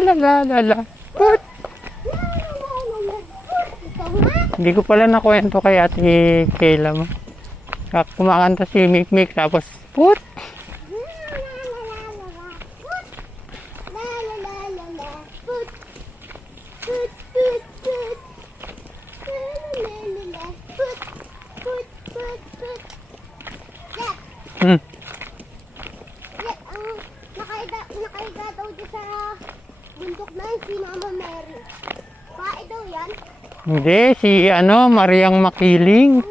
la la la la. Put. Hindi ko pala nakwento kay Ate Kayla mo. Kumakanta si Mikmik tapos put. Nakaiga daw dyan sa bundok na yun, si Mama Mary. Pae daw yan? Hindi, si Mariang Makiling.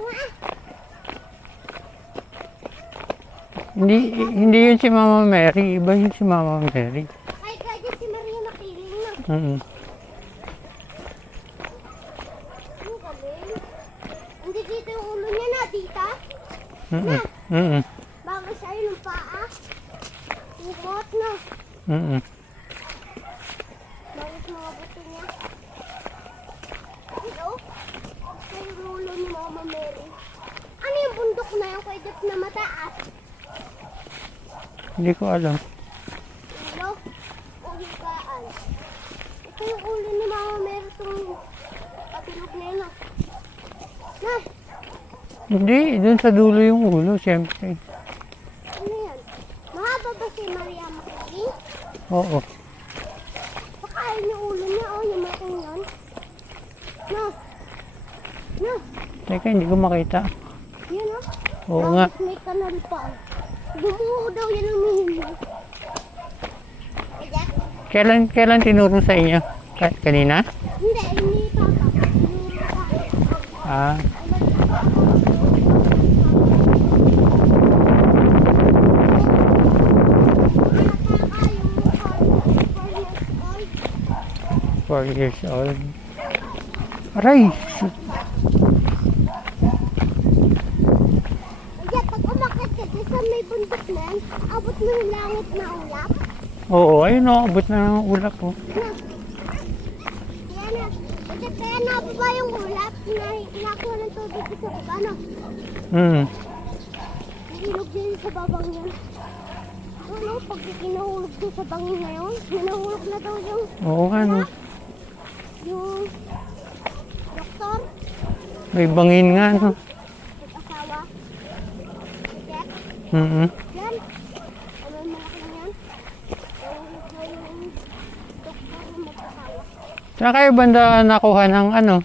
Hindi yun si Mama Mary, iba yun si Mama Mary. Nakaiga dyan si Maria Makiling na. Mm. Ang galing. Hindi dito yung ulo niya na, dita? Mm. Mm. Bago sa'yo ng paa. Yung bot na. Mm. Bago sa mga buto niya. Hello? Gusto yung ulo ni Mama Mary. Ano yung bundok na yung kaidat na mataas? Hindi ko alam. Ulo? O higaan? Ito yung ulo ni Mama Mary itong patulog na yun. Na! Hindi, dun sa dulo yung ulo, siyempre. Ano yan? Mahaba ba si Maria Makiling? Oo. Baka ayun yung ulo niya, oh, yung making yan. No. No. Teka, hindi ko makita. Yan, oh. Oo nga. Tapos may kanal pa. Bumuho daw yan ang mihimo. Kaya? Kailan tinuro sa inyo? Kanina? Hindi, hindi papa. Tinuro sa akin. Ah. Nakaka 4 years old. Aray! Ayan, pag umakit ka dyan sa may bundok na yan, abot mo yung langit na ulap. Oo, ayun o, abot na ng ulap oh. Na. Yan na. Kasi kaya nababa yung ulap, nakuha ng tubig sa baba, no? Hmm. Nahilog din sa babang yan. Ano, pag kinahulog din sa bangin na yun, kinahulog na daw Oo nga no. yung doktor, May bangin nga no. asawa, Jack, Mm. yan. Ano yung malaking yan? Nahulog na yung doktor na mag-asawa. Saan kayo banda nakuha ng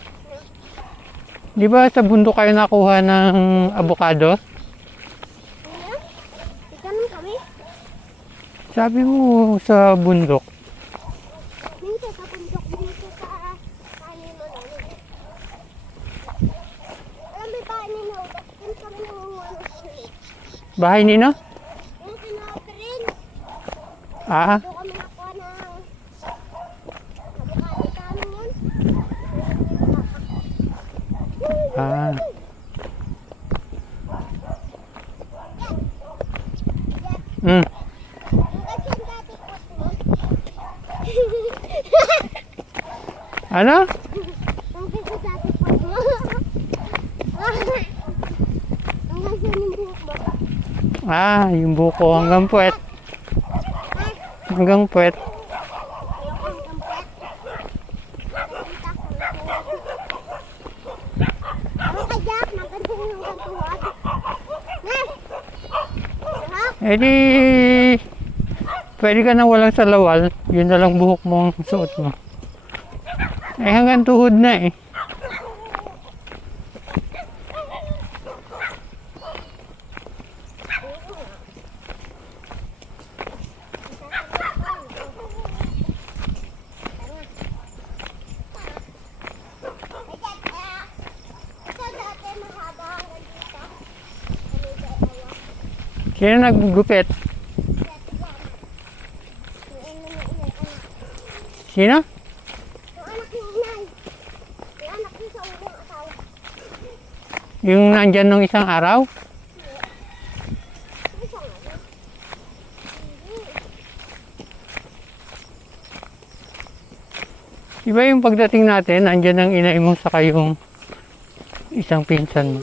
Di ba sa bundok kayo nakuha ng avocado? Ayan, ikanom kami. Sabi mo sa bundok. Minsan sa bundok, dito sa kanino namin. Alam mo ba kanino? Doon kami nangunguha ng sweet. Bahay nino? Yung kinapirin, Ah, doon kami nakuha ng avocado kanin yun. ah. Mm. Yung kasi yung dati ko nun. Ano? Ang kasi dati ko nun. Ang kasi yung buhok mo. Ah, yung buko hanggang puwet. Hanggang puwet. Ayoko ang kampet. Nakikita ko na po. Ang kajak, nakansin yung kantuwag. Nes! Ha? Eh di, pwede ka na walang salawal. Yun na lang buhok mo ang suot mo. Eh hanggang tuhod na eh. Ito dati mahaba hanggang dito. Sino naggupit? Sino? Yung anak ni inay. Yung anak niya sa unang asawa. Yung nandyan nung isang araw? Isa nga ba? Hindi. Iba yung pagdating natin, nandyan ang inay mo saka yung isang pinsan mo.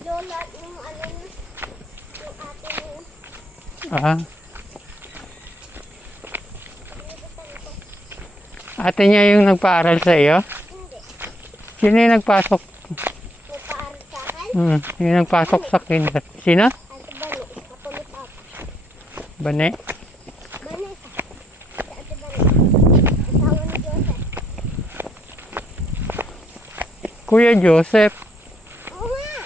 Lola, yung ano, yung ate Ah. Ate niya yung nagpaaral sa iyo? Hindi. Sino yung nagpasok? Nagpaaral sa akin. Yung nagpasok sa kinder. Sino? Ate Bani. Kapulit ako. Bane? Vanessa. Si Ate Bani. Asawa ni Joseph. Kuya Joseph. Oo nga.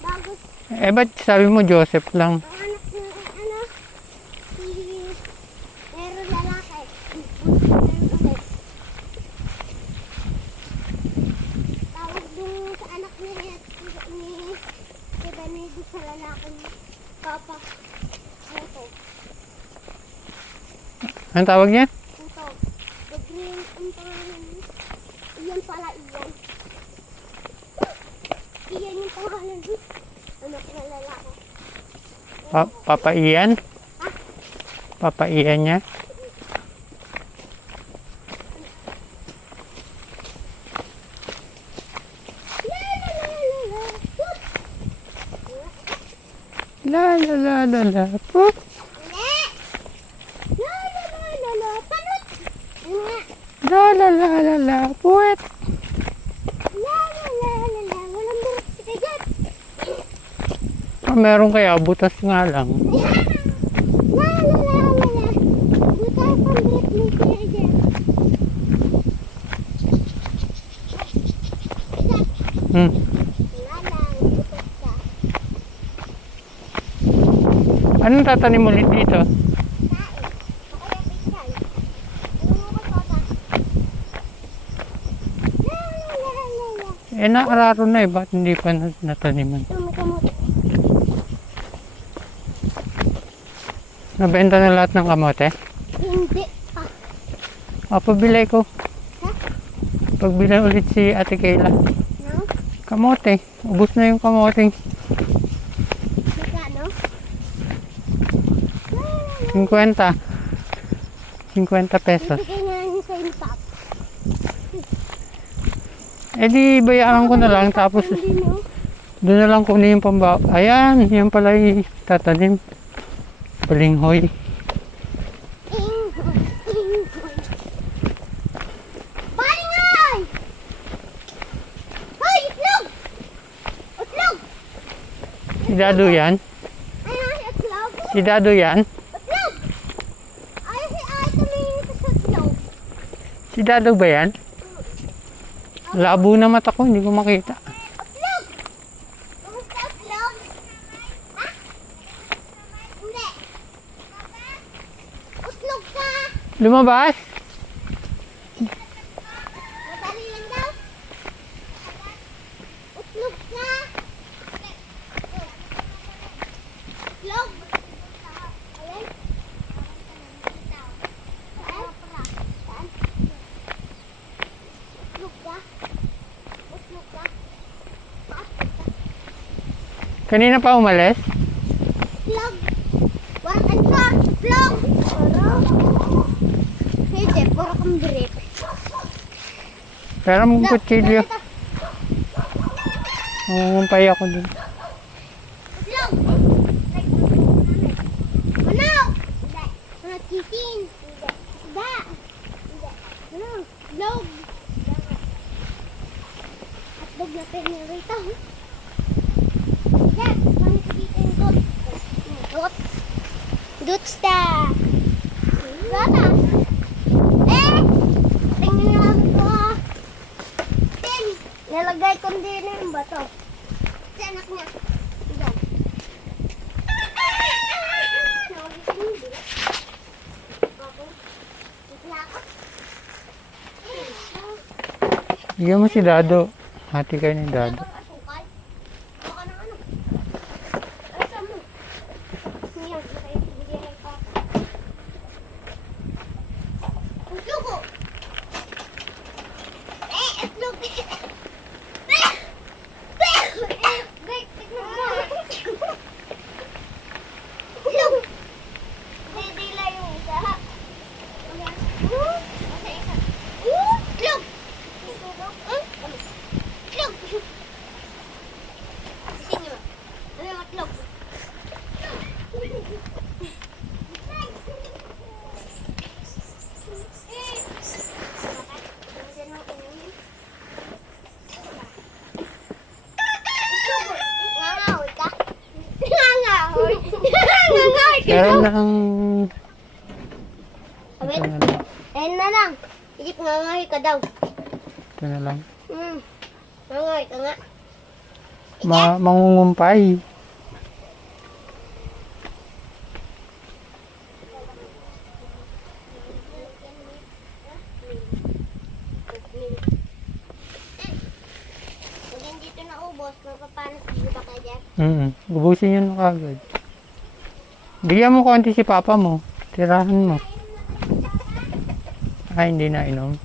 Bago Eh, ba't sabi mo Joseph lang? ang anak ng ano, si meron lalaki. Meron ulit. Tawag din sa anak ni Benedict sa lalaking papa. Ano to? Anong tawag niya? Ito. The green, ang pangalan niya. Iyan pala, Iyan. Iyan yung pangalan niya. Anak na lalaki. Papa Ian? Papa Ian niya? La la la la la. Poop. Panot! La la la la la. Puwet. Walang burot si Kagat. Meron kaya butas nga lang. Buta ang burot ni Kagat. Hmm. Butas ka. Anong tatanim ulit dito? Kain. O kaya pichay. Ano mo ba soda? Eh, nakararo na eh. Bakit hindi pa nataniman? Ito may kamote. Nabenta na lahat ng kamote? Hindi pa. Pabilay ko. Ha? Pagbilay ulit si Ate Kayla. No? Kamote. Ubus na yung kamote. Magkano? 50. 50 pesos. Bibigay na lang sa impap. Eh di bayaan ko na lang tapos Hindi no? doon na lang kunin yung pamba. Ayan, yan pala yung tatanim. Balinghoy. Balingay! Hoy, itlog! Itlog! Si Dado yan? Ayan, itlog! Si Dado yan? Itlog! Ay, si Ate tumingin sa itlog. Si Dado ba yan? Labo na mata ko, hindi ko makita. Itlog! Kumusta itlog? Ha? Hindi. Itlog ka! Lumabas? Madali lang daw. Itlog ka! Itlog! Alin? Saan? Saan? Itlog ka? Itlog ka? Kanina pa umalis? Itlog! Warang answer! Itlog! Hindi, puro kang drip. Pero mong kutsilyo. Mangumpay ako dun. Itlog! Ano? Hindi. Mga chicken. Hindi. Isda. Hindi. Ano? Itlog. Hotdog na pinirito. Dad, paano ko dito yung dot? Dot? Dotsta. Dota. Tingnan namin ko ha. Tim, nalagay ko din yung bato. Si anak niya. Diyan. Bigyan mo si Dado. Hati kayo ni Dado. Meron ng... Wait. Ito na lang. Ayun na lang. Isip ngangahi ka daw. Ito na lang. Ngangahi ka nga. Mangungumpay. Pag hindi ito naubos, mapapanas dito ba kayo dyan? Ubusin yun kagad. Bigyan mo konti si papa mo. Tirahan mo. Ay, hindi na inom.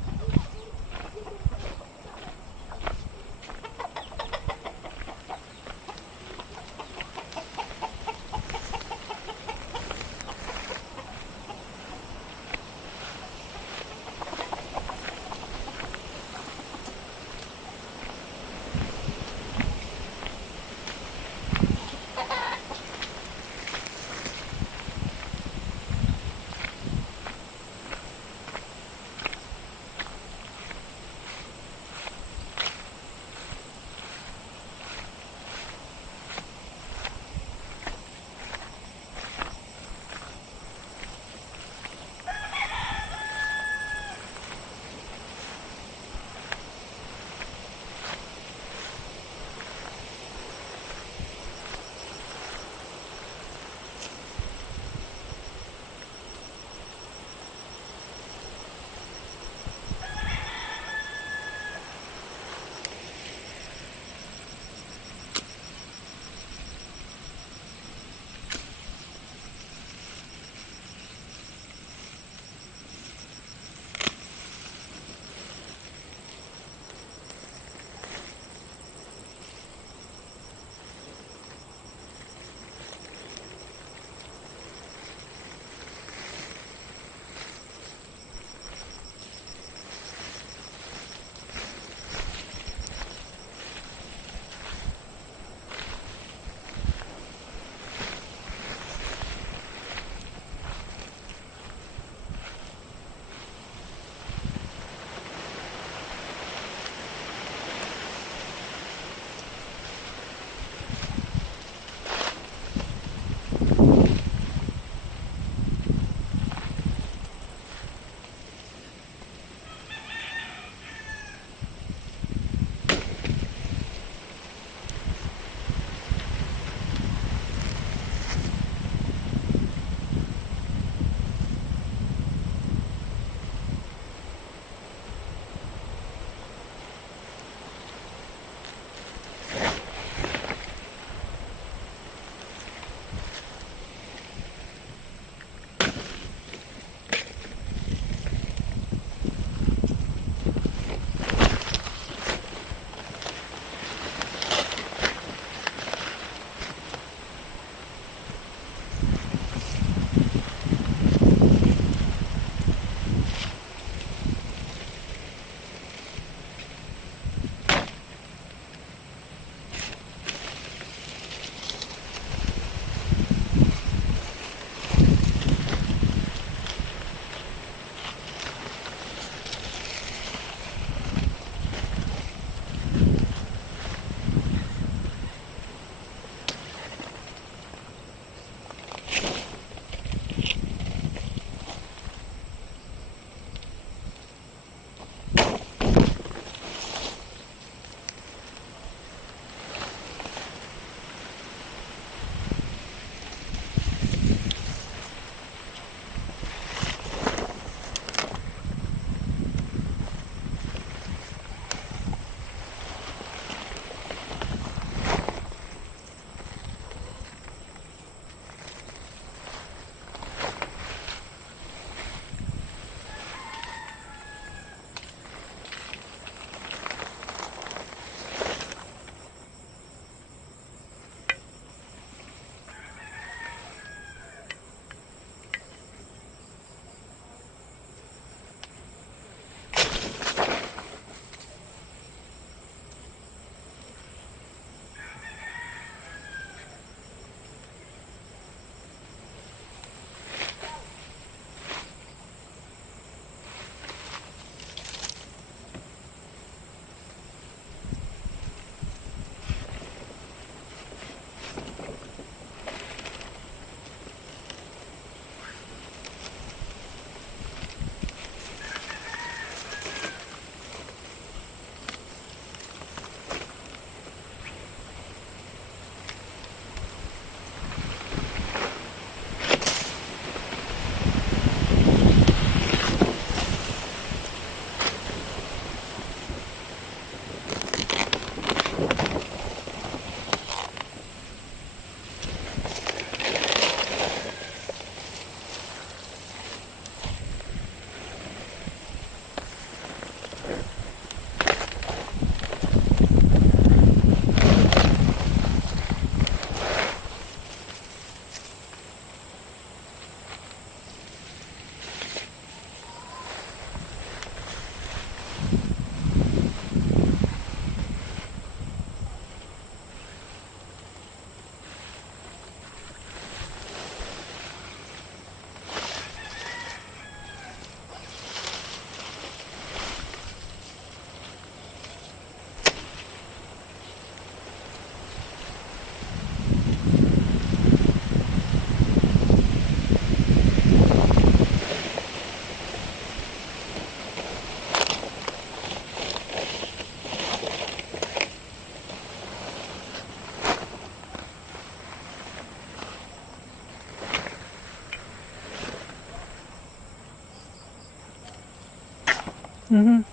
Mhm.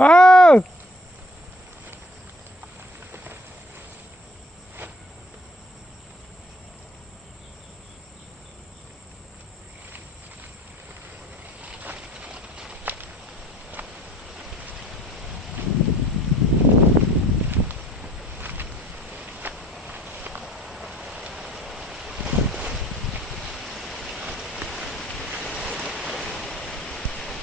Oh!